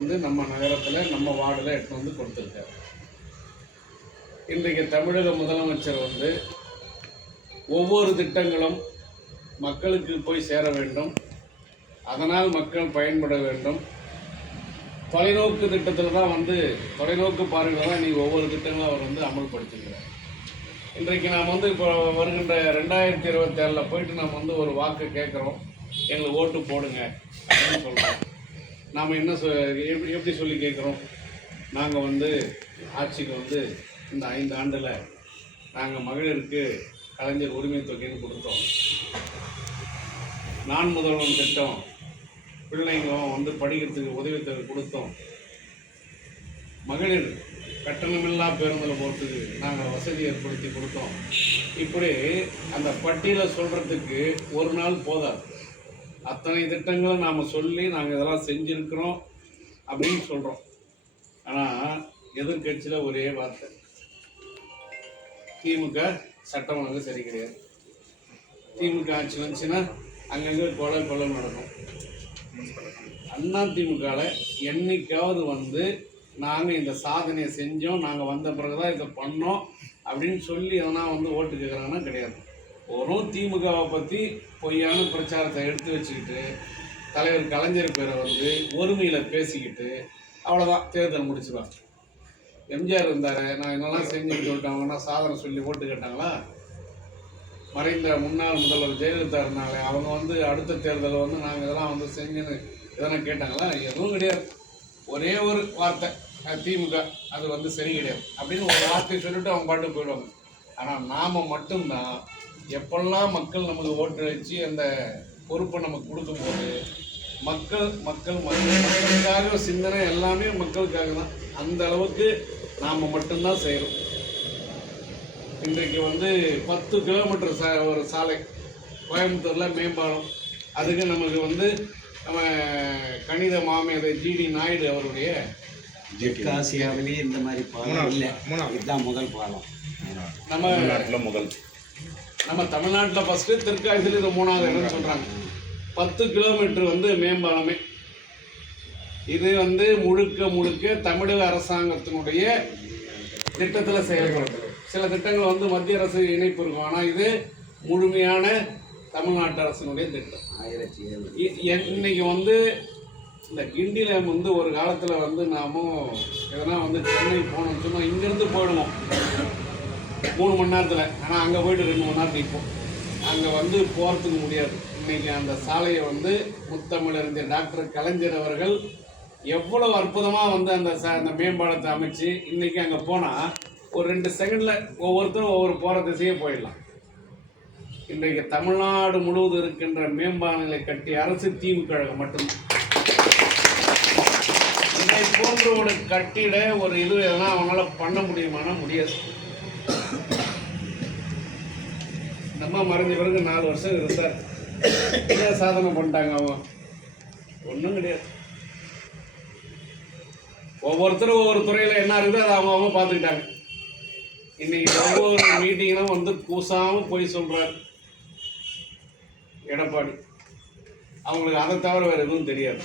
வந்து நம்ம நகரத்தில் நம்ம வார்டில் எடுத்து வந்து கொடுத்துருக்காரு. இன்றைக்கு தமிழக முதலமைச்சர் வந்து ஒவ்வொரு திட்டங்களும் மக்களுக்கு போய் சேர வேண்டும். அதனால் மக்கள் பயன்பட வேண்டும். தொலைநோக்கு திட்டத்தில் தான் வந்து தொலைநோக்கு பார்வையில் தான் நீ ஒவ்வொரு திட்டங்களும் அவர் வந்து அமல்படுத்துகிறார் இன்றைக்கு நாம் வந்து இப்போ வருகின்ற ரெண்டாயிரத்தி இருபத்தேழில் போயிட்டு நம்ம வந்து ஒரு வாக்கு கேட்குறோம். எங்களுக்கு ஓட்டு போடுங்க அப்படின்னு சொல்கிறோம் நாம் என்ன சொ எப்படி எப்படி சொல்லி கேட்குறோம் நாங்கள் வந்து ஆட்சிக்கு வந்து இந்த ஐந்து ஆண்டில் நாங்கள் மகளிருக்கு கலைஞர் உரிமை தொகைன்னு கொடுத்தோம். நான் முதல்வன் திட்டம் பிள்ளைங்க வந்து படிக்கிறதுக்கு உதவித்தொகை கொடுத்தோம். மகளிர் கட்டணமில்லா பேருந்தில் போகிறதுக்கு நாங்கள் வசதி ஏற்படுத்தி கொடுத்தோம். இப்படி அந்த பட்டியலை சொல்கிறதுக்கு ஒரு நாள் போதாது. அத்தனை திட்டங்களை நாம் சொல்லி நாங்கள் இதெல்லாம் செஞ்சுருக்கிறோம் அப்படின்னு சொல்கிறோம் ஆனால் எதிர்கட்சியில் ஒரே வார்த்தை. திமுக சட்டம் ஒழுங்கு சரி கிடையாது. திமுக ஆட்சி வந்துச்சுன்னா அங்கங்கே கொலை கொலை நடக்கும். அண்ணா திமுகவில் என்னைக்காவது வந்து நாங்கள் இந்த சாதனையை செஞ்சோம் நாங்கள் வந்த பிறகு தான் இதை பண்ணோம் அப்படின்னு சொல்லி எதனா வந்து ஓட்டு கேட்குறாங்கன்னா கிடையாது. வெறும் திமுகவை பற்றி பொய்யான பிரச்சாரத்தை எடுத்து வச்சுக்கிட்டு தலைவர் கலைஞர் பேரை வந்து ஒருமையில் பேசிக்கிட்டு அவ்வளோதான் தேர்தல் முடிச்சுருவாங்க எம்ஜிஆர் இருந்தார். நான் என்னெல்லாம் செஞ்சுன்னு சொல்லிட்டாங்கன்னா சாதனை சொல்லி ஓட்டு கேட்டாங்களா? மறைந்த முன்னாள் முதல்வர் ஜெயலலிதா அவங்க வந்து அடுத்த தேர்தல் வந்து நாங்கள் இதெல்லாம் வந்து செஞ்சுன்னு எதனா கேட்டாங்களா? எதுவும் கிடையாது. ஒரே ஒரு வார்த்தை திமுக அது வந்து சரி கிடையாது. அப்படின்னு ஒரு வார்த்தையை சொல்லிட்டு அவங்க பாட்டு போயிடுவாங்க. ஆனால் நாம் மட்டும்தான் எப்பெல்லாம் மக்கள் நமக்கு ஓட்டு வச்சு அந்த பொறுப்பை நமக்கு கொடுக்கும்போது மக்கள் மக்கள் மக்கள் மக்களுக்காக சிந்தனை எல்லாமே மக்களுக்காக தான். அந்த அளவுக்கு நாம் மட்டும்தான் செய்கிறோம் இன்றைக்கு வந்து பத்து கிலோமீட்டர் சா ஒரு சாலை கோயம்புத்தூரில் மேம்பாலம். அதுக்கு நமக்கு வந்து நம்ம கணித மாமேதை ஜிடி நாயுடு அவருடைய தெற்காசியாவிலேயே இந்த மாதிரி பாலம் இல்லை. இதுதான் முதல் பாலம். நம்ம தமிழ்நாட்டில் முதல். நம்ம தமிழ்நாட்டில் ஃபஸ்ட்டு தெற்காசியில் இது மூணாவது இடம்னு சொல்கிறாங்க பத்து கிலோமீட்டர் வந்து மேம்பாலமே. இது வந்து முழுக்க முழுக்க தமிழக அரசாங்கத்தினுடைய திட்டத்தில் செயல்படுது. சில திட்டங்கள் வந்து மத்திய அரசு இணைப்பு இருக்கும். ஆனால் இது முழுமையான தமிழ்நாட்டு அரசினுடைய திட்டம். இன்னைக்கு வந்து இந்த கிண்டியில் வந்து ஒரு காலத்தில் வந்து நாமும் எதனா வந்து சென்னை போகணும்னு சொன்னால் இங்கேருந்து போயிடுவோம். மூணு மணி நேரத்தில். ஆனால் அங்கே போயிட்டு ரெண்டு மணி நேரம் நிற்போம் அங்கே வந்து போகிறதுக்கு முடியாது. இன்னைக்கு அந்த சாலையை வந்து முத்தமிழறிஞர் டாக்டர் கலைஞர் அவர்கள் எவ்வளவு அற்புதமாக வந்து அந்த ச அந்த மேம்பாலத்தை அமைச்சு இன்றைக்கி அங்கே போனால் ஒரு ரெண்டு செகண்டில் ஒவ்வொருத்தரும் ஒவ்வொரு போகிற திசையே போயிடலாம். இன்றைக்கு தமிழ்நாடு முழுவதும் இருக்கின்ற மேம்பாலங்களை கட்டி அரசு தீவு கழகம் மட்டும்தான் இதை போன்ற ஒரு கட்டிட ஒரு இது எதனா அவனால் பண்ண முடியுமானா முடியாது. அம்மா மறைஞ்ச பிறகு நாலு வருஷம் இருந்தார் என்ன சாதனை பண்ணிட்டாங்க அவன்? ஒன்றும் கிடையாது. ஒவ்வொருத்தரும் ஒவ்வொரு துறையில் என்ன இருக்குது அதை அவங்க அவங்க பார்த்துக்கிட்டாங்க. இன்னைக்கு ஒவ்வொரு மீட்டிங்கும் வந்து கூசாமல் போய் சொல்கிறார் எடப்பாடி. அவங்களுக்கு அதை தவிர வேறு எதுவும் தெரியாது.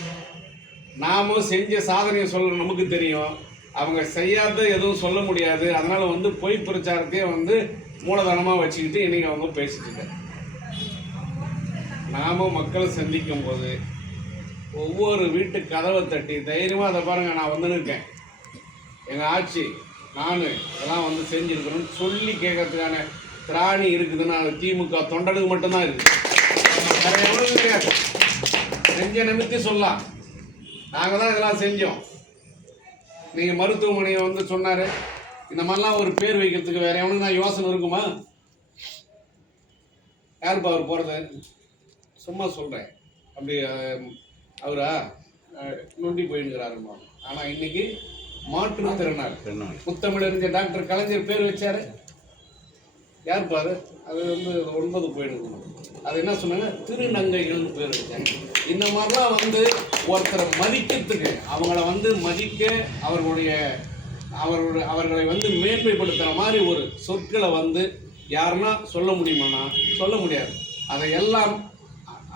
நாமும் செஞ்ச சாதனையை சொல்ல நமக்கு தெரியும். அவங்க செய்யாத எதுவும் சொல்ல முடியாது. அதனால வந்து பொய் பிரச்சாரத்தையே வந்து மூலதனமாக வச்சுக்கிட்டு இன்னைக்கு அவங்க பேசிட்டு நாம் மக்களை சந்திக்கும் போது ஒவ்வொரு வீட்டு கதவை தட்டி தைரியமாக அதை பாருங்கள் நான் வந்துன்னு இருக்கேன். எங்கள் ஆட்சி நான் இதெல்லாம் வந்து செஞ்சுருக்கிறேன்னு சொல்லி கேட்கறதுக்கான திராணி இருக்குதுன்னா அது திமுக தொண்டனுக்கு மட்டும்தான் இருக்குது வேற எவனுக்கும் செஞ்ச நிமித்தி சொல்லலாம். நாங்கள் தான் இதெல்லாம் செஞ்சோம். நீங்கள் மருத்துவமனையை வந்து சொன்னார். இந்த மாதிரிலாம் ஒரு பேர் வைக்கிறதுக்கு வேற எவனுக்கு நான் யோசனை இருக்குமா? யாருப்பா அவர் போகிறது சும்மா சொல்கிறேன் அப்படி அவரா? நொண்டி போயிடுங்கிறாருமா ஆனால் இன்னைக்கு மாற்றுத்திறனாளி. தென்னாடு முத்தமிழறிஞர் டாக்டர் கலைஞர் பேர் வச்சாரு. யார் பாரு? அது வந்து ஒன்பது போயிடுங்க அது என்ன சொன்னாங்க? திருநங்கைகள்னு பேர் வச்சாங்க. இந்த மாதிரிலாம் வந்து ஒருத்தரை மதிக்கிறதுக்கு அவங்கள வந்து மதிக்க அவர்களுடைய அவர்களுடைய அவர்களை வந்து மேன்மைப்படுத்துகிற மாதிரி ஒரு சொற்களை வந்து யாருன்னா சொல்ல முடியுமானா சொல்ல முடியாது. அதை எல்லாம்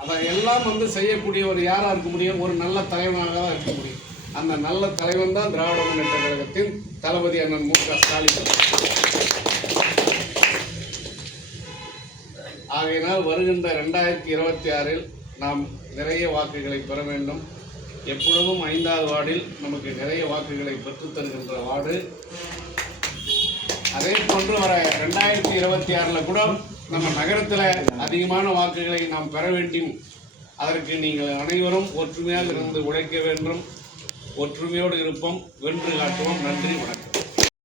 அதை எல்லாம் வந்து செய்யக்கூடிய ஒரு யாராக இருக்க முடியும்? ஒரு நல்ல தலைவனாக தான் இருக்க முடியும். அந்த நல்ல தலைவன் தான் திராவிட முன்னேற்ற கழகத்தின் தளபதி அண்ணன் மு க ஸ்டாலின். ஆகையினால் வருகின்ற ரெண்டாயிரத்தி இருபத்தி ஆறில் நாம் நிறைய வாக்குகளை பெற வேண்டும். எப்பொழுதும் ஐந்தாவது வார்டில் நமக்கு நிறைய வாக்குகளை பெற்று தருகின்ற வார்டு. அதே போன்று வர ரெண்டாயிரத்தி இருபத்தி ஆறில் கூட நம்ம நகரத்தில் அதிகமான வாக்குகளை நாம் பெற வேண்டும். அதற்கு நீங்கள் அனைவரும் ஒற்றுமையாக இருந்து உழைக்க வேண்டும். ஒற்றுமையோடு இருப்போம். வென்று காட்டுவோம். நன்றி வணக்கம்.